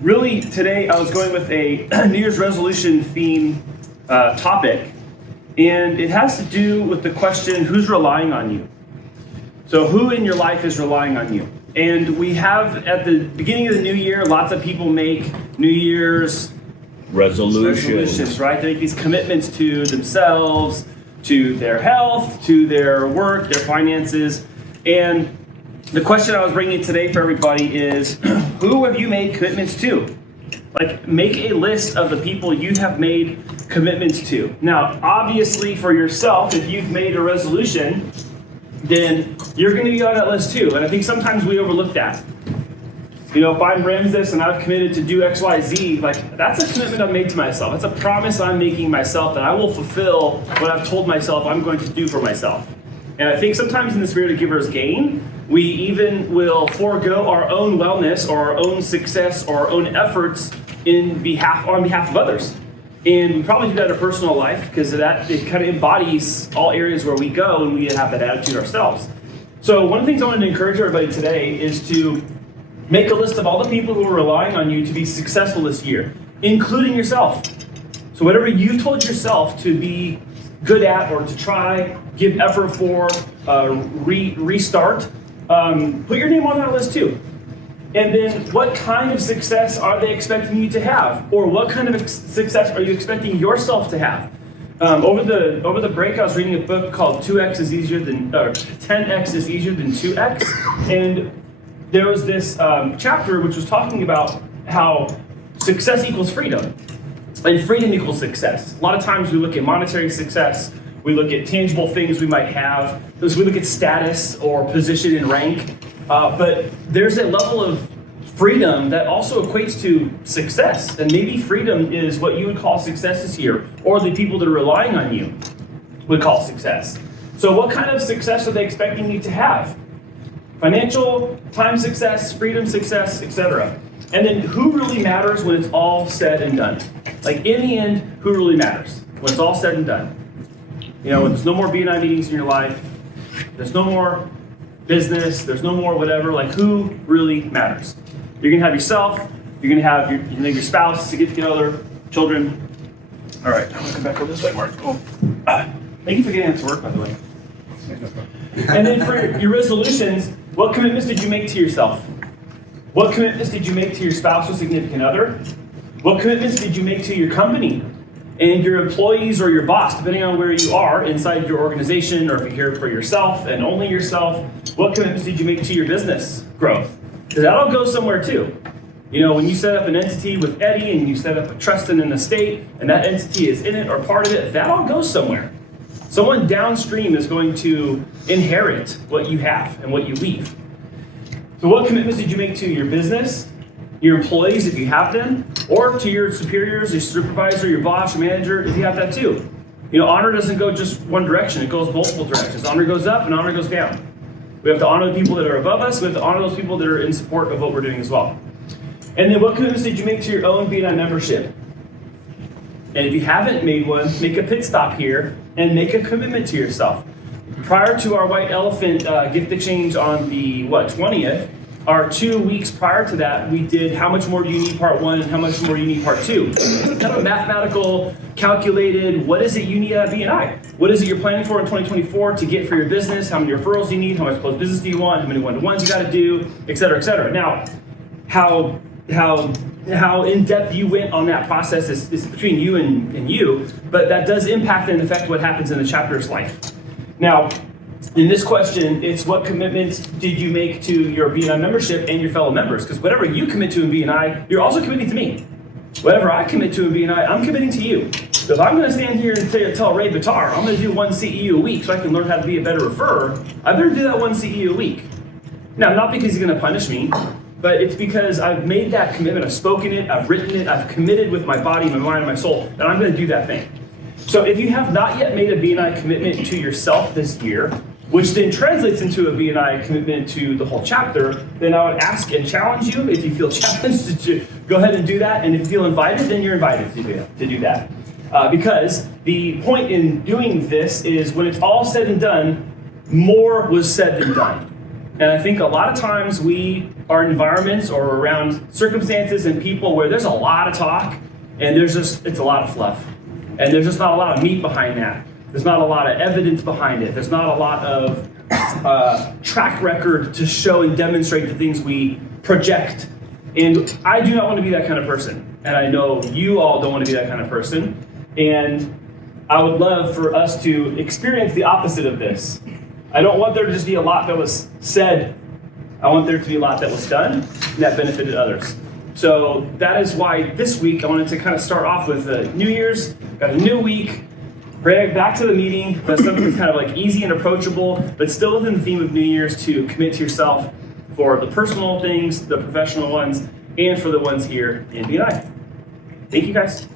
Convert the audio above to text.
Really, today I was going with a New Year's resolution theme topic, and it has to do with the question, who's relying on you? So who in your life is relying on you? And we have, at the beginning of the new year, lots of people make New Year's resolutions, right? They make these commitments to themselves, to their health, to their work, their finances. And the question I was bringing today for everybody is, who have you made commitments to? Like, make a list of the people you have made commitments to. Now, obviously for yourself, if you've made a resolution, then you're going to be on that list too. And I think sometimes we overlook that. You know, if I'm Ramses and I've committed to do X, Y, Z, like, that's a commitment I've made to myself. That's a promise I'm making myself that I will fulfill what I've told myself I'm going to do for myself. And I think sometimes in the spirit of giver's gain, we even will forego our own wellness or our own success or our own efforts on behalf of others. And we probably do that in our personal life because it kind of embodies all areas where we go and we have that attitude ourselves. So one of the things I wanted to encourage everybody today is to make a list of all the people who are relying on you to be successful this year, including yourself. So whatever you told yourself to be good at or to try, give effort for, restart, put your name on that list too. And then what kind of success are they expecting you to have? Or what kind of success are you expecting yourself to have? Over the break, I was reading a book called 10x is easier than 2x. And there was this chapter which was talking about how success equals freedom. And freedom equals success. A lot of times we look at monetary success, we look at tangible things we might have, we look at status or position and rank, but there's a level of freedom that also equates to success. And maybe freedom is what you would call success this year, or the people that are relying on you would call success. So what kind of success are they expecting you to have? Financial, time success, freedom success, etc. And then who really matters when it's all said and done? Like, in the end, who really matters when it's all said and done? You know, when there's no more BNI meetings in your life, there's no more business, there's no more whatever, like, who really matters? You're gonna have yourself, you're gonna have your spouse, significant other, children. All right, I'm gonna come back over this way, Mark. Oh. Thank you for getting that to work, by the way. And then for your resolutions, what commitments did you make to yourself? What commitments did you make to your spouse or significant other? What commitments did you make to your company and your employees or your boss, depending on where you are inside your organization, or if you're here for yourself and only yourself? What commitments did you make to your business growth? Because that all goes somewhere too. You know, when you set up an entity with Eddie and you set up a trust in an estate and that entity is in it or part of it, that all goes somewhere. Someone downstream is going to inherit what you have and what you leave. So what commitments did you make to your business, your employees if you have them, or to your superiors, your supervisor, your boss, your manager if you have that too? You know, honor doesn't go just one direction, it goes multiple directions. Honor goes up and honor goes down. We have to honor the people that are above us, we have to honor those people that are in support of what we're doing as well. And then what commitments did you make to your own BNI membership? And if you haven't made one, make a pit stop here and make a commitment to yourself. Prior to our White Elephant gift exchange on the 20th, our 2 weeks prior to that, we did how much more do you need part 1 and how much more do you need part 2. Kind of a mathematical, calculated, what is it you need out of BNI? What is it you're planning for in 2024 to get for your business? How many referrals do you need? How much closed business do you want? How many one-to-ones you got to do, et cetera, et cetera. Now, how in-depth you went on that process is between you and you, but that does impact and affect what happens in the chapter's life. Now, in this question, it's what commitments did you make to your BNI membership and your fellow members? Because whatever you commit to in BNI, you're also committing to me. Whatever I commit to in BNI, I'm committing to you. So if I'm going to stand here and tell Ray Batar, I'm going to do 1 CEU a week so I can learn how to be a better referrer, I better do that 1 CEU a week. Now, not because he's going to punish me, but it's because I've made that commitment, I've spoken it, I've written it, I've committed with my body, my mind, and my soul that I'm going to do that thing. So if you have not yet made a BNI commitment to yourself this year, which then translates into a BNI commitment to the whole chapter, then I would ask and challenge you, if you feel challenged, to go ahead and do that. And if you feel invited, then you're invited to do that. Because the point in doing this is when it's all said and done, more was said than done. And I think a lot of times we are in environments or around circumstances and people where there's a lot of talk and it's a lot of fluff. And there's just not a lot of meat behind that. There's not a lot of evidence behind it. There's not a lot of track record to show and demonstrate the things we project. And I do not want to be that kind of person. And I know you all don't want to be that kind of person. And I would love for us to experience the opposite of this. I don't want there to just be a lot that was said. I want there to be a lot that was done and that benefited others. So that is why this week I wanted to kind of start off with New Year's, got a new week, back to the meeting, but something kind of like easy and approachable, but still within the theme of New Year's to commit to yourself for the personal things, the professional ones, and for the ones here in BNI. Thank you guys.